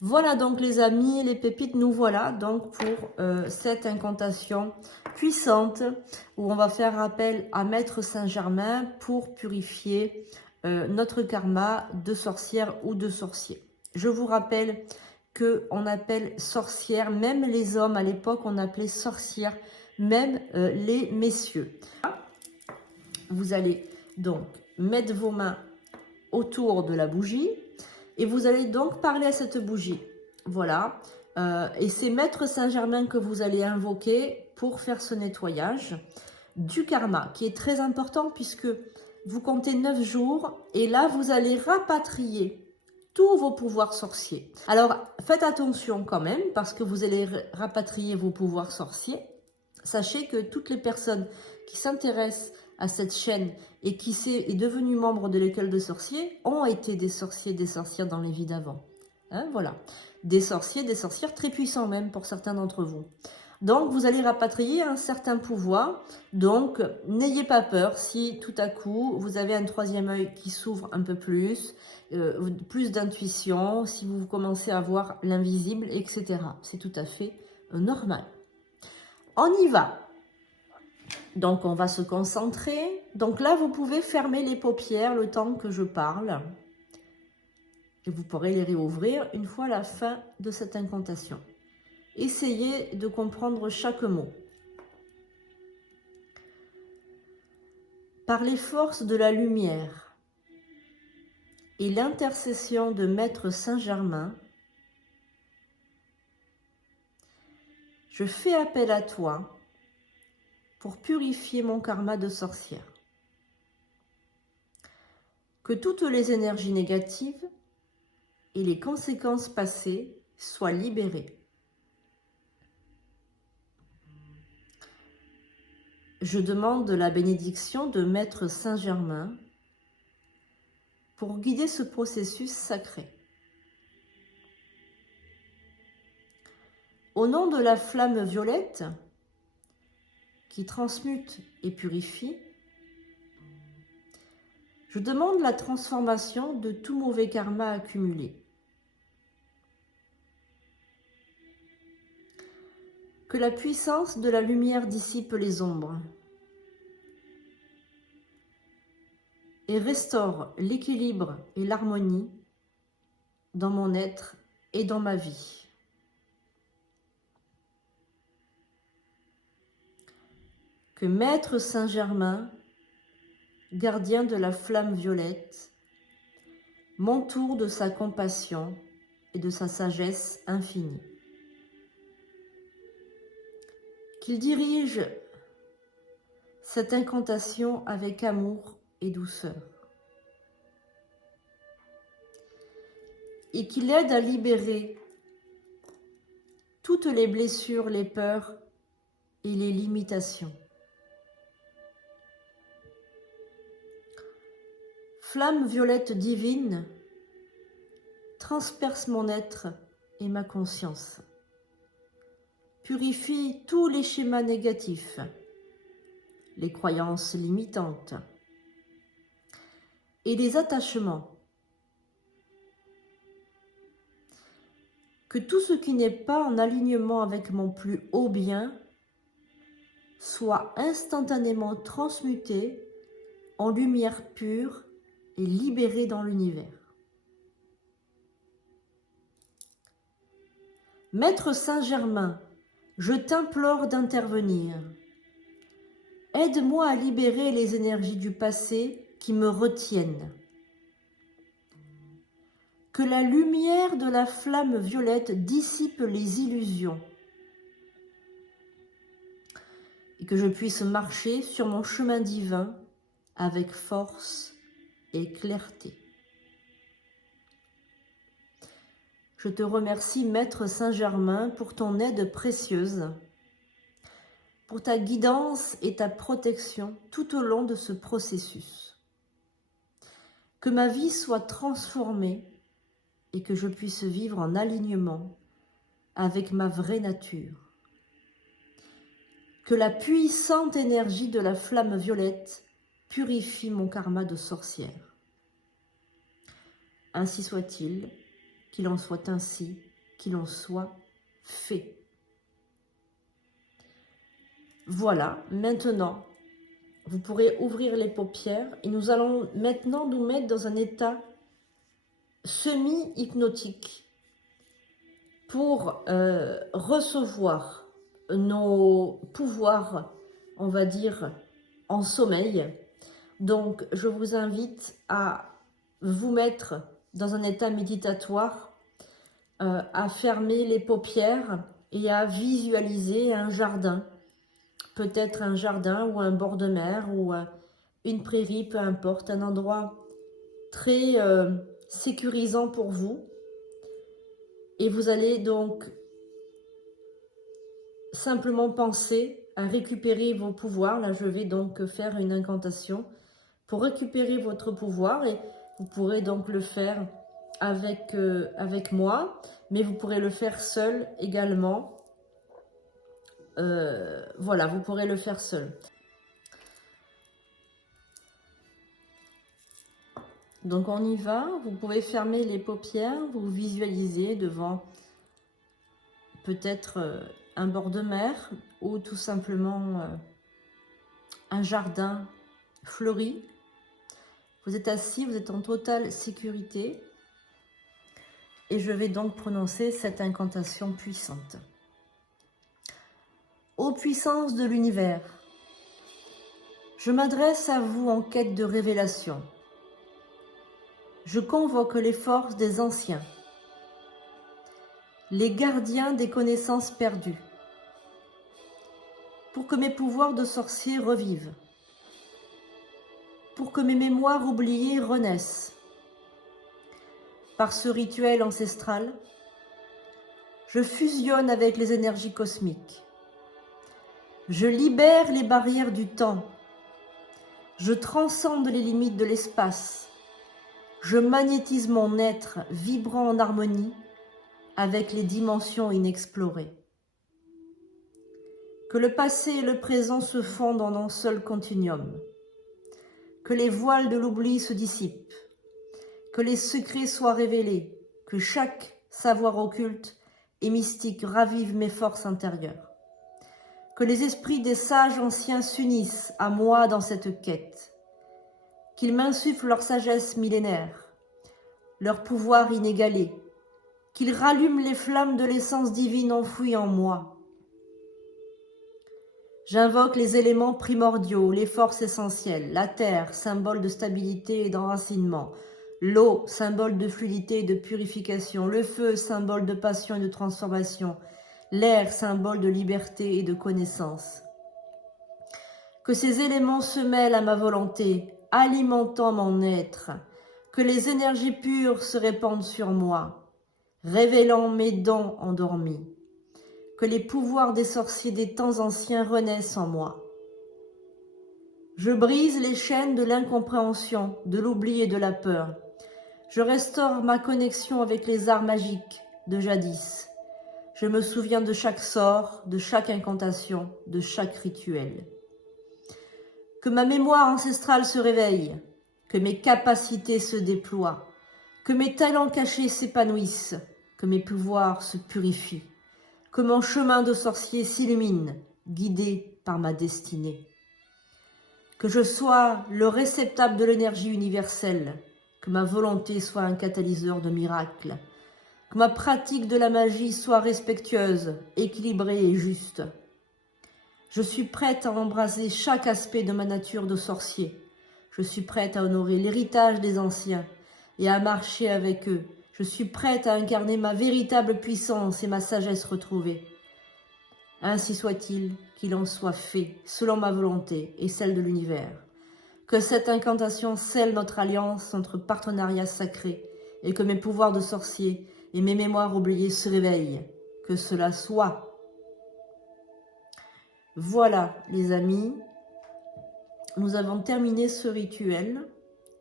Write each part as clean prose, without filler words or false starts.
Voilà donc les amis, les pépites, nous voilà donc pour cette incantation puissante où on va faire appel à Maître Saint-Germain pour purifier notre karma de sorcière ou de sorcier. Je vous rappelle qu'on appelle sorcière, même les hommes à l'époque on appelait sorcière, même les messieurs. Vous allez donc mettre vos mains autour de la bougie et vous allez donc parler à cette bougie. Voilà. Et c'est Maître Saint-Germain que vous allez invoquer pour faire ce nettoyage du karma, qui est très important puisque vous comptez 9 jours et là, vous allez rapatrier tous vos pouvoirs sorciers. Alors, faites attention quand même parce que vous allez rapatrier vos pouvoirs sorciers. Sachez que toutes les personnes qui s'intéressent à cette chaîne et qui est devenu membre de l'école de sorciers ont été des sorciers, des sorcières dans les vies d'avant. Hein, voilà. Des sorciers, des sorcières très puissants même pour certains d'entre vous. Donc, vous allez rapatrier un certain pouvoir. Donc, n'ayez pas peur si tout à coup, vous avez un troisième œil qui s'ouvre un peu plus d'intuition, si vous commencez à voir l'invisible, etc. C'est tout à fait normal. On y va. Donc, on va se concentrer. Donc là, vous pouvez fermer les paupières le temps que je parle. Et vous pourrez les réouvrir une fois la fin de cette incantation. Essayez de comprendre chaque mot. Par les forces de la lumière et l'intercession de Maître Saint-Germain, je fais appel à toi pour purifier mon karma de sorcière. Que toutes les énergies négatives et les conséquences passées soient libérées. Je demande la bénédiction de Maître Saint-Germain pour guider ce processus sacré. Au nom de la flamme violette qui transmute et purifie, je demande la transformation de tout mauvais karma accumulé. Que la puissance de la lumière dissipe les ombres et restaure l'équilibre et l'harmonie dans mon être et dans ma vie. Que Maître Saint-Germain, gardien de la flamme violette, m'entoure de sa compassion et de sa sagesse infinie. Qu'il dirige cette incantation avec amour et douceur. Et qu'il aide à libérer toutes les blessures, les peurs et les limitations. Flamme violette divine, transperce mon être et ma conscience. Purifie tous les schémas négatifs, les croyances limitantes et les attachements. Que tout ce qui n'est pas en alignement avec mon plus haut bien soit instantanément transmuté en lumière pure et libéré dans l'univers. Maître Saint-Germain, je t'implore d'intervenir. Aide-moi à libérer les énergies du passé qui me retiennent. Que la lumière de la flamme violette dissipe les illusions et que je puisse marcher sur mon chemin divin avec force et clarté. Je te remercie, Maître Saint-Germain, pour ton aide précieuse, pour ta guidance et ta protection tout au long de ce processus. Que ma vie soit transformée et que je puisse vivre en alignement avec ma vraie nature. Que la puissante énergie de la flamme violette purifie mon karma de sorcière. Ainsi soit-il, qu'il en soit ainsi, qu'il en soit fait. Voilà, maintenant, vous pourrez ouvrir les paupières et nous allons maintenant nous mettre dans un état semi-hypnotique pour recevoir nos pouvoirs, on va dire, en sommeil. Donc, je vous invite à vous mettre dans un état méditatoire, à fermer les paupières et à visualiser un jardin. Peut-être un jardin ou un bord de mer ou une prairie, peu importe, un endroit très sécurisant pour vous. Et vous allez donc simplement penser à récupérer vos pouvoirs. Là, je vais donc faire une incantation pour récupérer votre pouvoir et vous pourrez donc le faire avec moi, mais vous pourrez le faire seul également. Voilà, vous pourrez le faire seul. Donc on y va, vous pouvez fermer les paupières, vous visualisez devant peut-être un bord de mer ou tout simplement un jardin fleuri. Vous êtes assis, vous êtes en totale sécurité et je vais donc prononcer cette incantation puissante. Ô puissance de l'univers, je m'adresse à vous en quête de révélation. Je convoque les forces des anciens, les gardiens des connaissances perdues, pour que mes pouvoirs de sorcier revivent, pour que mes mémoires oubliées renaissent. Par ce rituel ancestral, je fusionne avec les énergies cosmiques. Je libère les barrières du temps. Je transcende les limites de l'espace. Je magnétise mon être vibrant en harmonie avec les dimensions inexplorées. Que le passé et le présent se fondent en un seul continuum. Que les voiles de l'oubli se dissipent. Que les secrets soient révélés. Que chaque savoir occulte et mystique ravive mes forces intérieures. Que les esprits des sages anciens s'unissent à moi dans cette quête. Qu'ils m'insufflent leur sagesse millénaire, leur pouvoir inégalé. Qu'ils rallument les flammes de l'essence divine enfouie en moi. J'invoque les éléments primordiaux, les forces essentielles, la terre, symbole de stabilité et d'enracinement, l'eau, symbole de fluidité et de purification, le feu, symbole de passion et de transformation, l'air, symbole de liberté et de connaissance. Que ces éléments se mêlent à ma volonté, alimentant mon être, que les énergies pures se répandent sur moi, révélant mes dons endormis. Que les pouvoirs des sorciers des temps anciens renaissent en moi. Je brise les chaînes de l'incompréhension, de l'oubli et de la peur. Je restaure ma connexion avec les arts magiques de jadis. Je me souviens de chaque sort, de chaque incantation, de chaque rituel. Que ma mémoire ancestrale se réveille, que mes capacités se déploient, que mes talents cachés s'épanouissent, que mes pouvoirs se purifient. Que mon chemin de sorcier s'illumine, guidé par ma destinée. Que je sois le réceptacle de l'énergie universelle, que ma volonté soit un catalyseur de miracles, que ma pratique de la magie soit respectueuse, équilibrée et juste. Je suis prête à embraser chaque aspect de ma nature de sorcier. Je suis prête à honorer l'héritage des anciens et à marcher avec eux. Je suis prête à incarner ma véritable puissance et ma sagesse retrouvée. Ainsi soit-il, qu'il en soit fait, selon ma volonté et celle de l'univers. Que cette incantation scelle notre alliance, notre partenariat sacré, et que mes pouvoirs de sorcier et mes mémoires oubliées se réveillent. Que cela soit. Voilà, les amis, nous avons terminé ce rituel.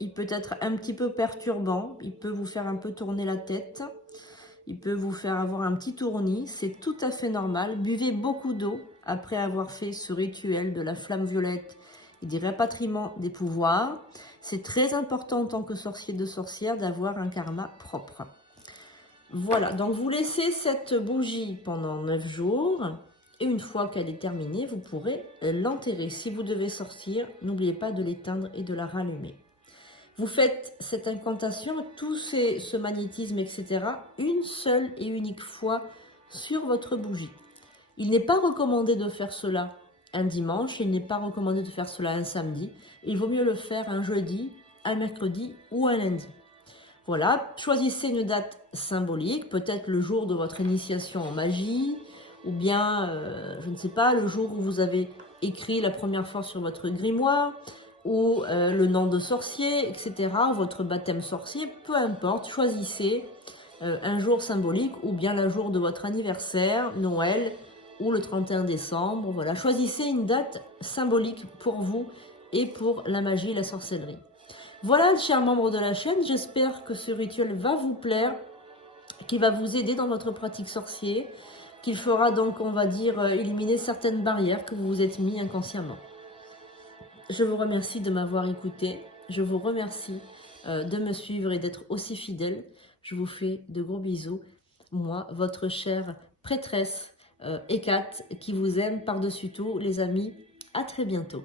Il peut être un petit peu perturbant, il peut vous faire un peu tourner la tête, il peut vous faire avoir un petit tournis, c'est tout à fait normal. Buvez beaucoup d'eau après avoir fait ce rituel de la flamme violette et des rapatriements des pouvoirs. C'est très important en tant que sorcier de sorcière d'avoir un karma propre. Voilà, donc vous laissez cette bougie pendant 9 jours. Et une fois qu'elle est terminée, vous pourrez l'enterrer. Si vous devez sortir, n'oubliez pas de l'éteindre et de la rallumer. Vous faites cette incantation, tout ce magnétisme, etc., une seule et unique fois sur votre bougie. Il n'est pas recommandé de faire cela un dimanche, il n'est pas recommandé de faire cela un samedi. Il vaut mieux le faire un jeudi, un mercredi ou un lundi. Voilà, choisissez une date symbolique, peut-être le jour de votre initiation en magie, ou bien, je ne sais pas, le jour où vous avez écrit la première fois sur votre grimoire, ou le nom de sorcier, etc., votre baptême sorcier, peu importe, choisissez un jour symbolique, ou bien le jour de votre anniversaire, Noël, ou le 31 décembre, voilà, choisissez une date symbolique pour vous et pour la magie et la sorcellerie. Voilà, chers membres de la chaîne, j'espère que ce rituel va vous plaire, qu'il va vous aider dans votre pratique sorcier, qu'il fera donc, on va dire, éliminer certaines barrières que vous vous êtes mis inconsciemment. Je vous remercie de m'avoir écouté, je vous remercie de me suivre et d'être aussi fidèle. Je vous fais de gros bisous. Moi, votre chère prêtresse Hécate, qui vous aime par-dessus tout, les amis. À très bientôt.